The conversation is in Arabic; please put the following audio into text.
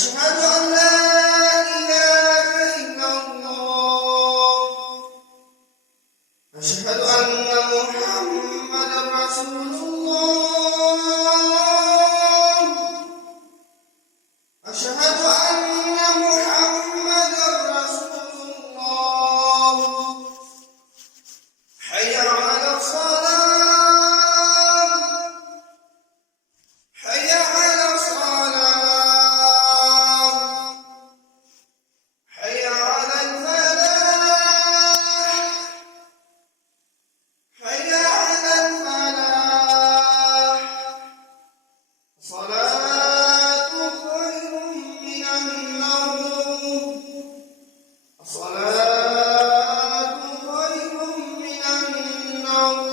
أشهد أن لا إله إلا الله. أشهد أن محمدا رسول الله. أشهد أن محمدا رسول الله. حي على الصلاة. حي على الصلاة. حي على الفلاح. حي على الفلاح. الصلاة خير من النوم. الصلاة خير من النوم.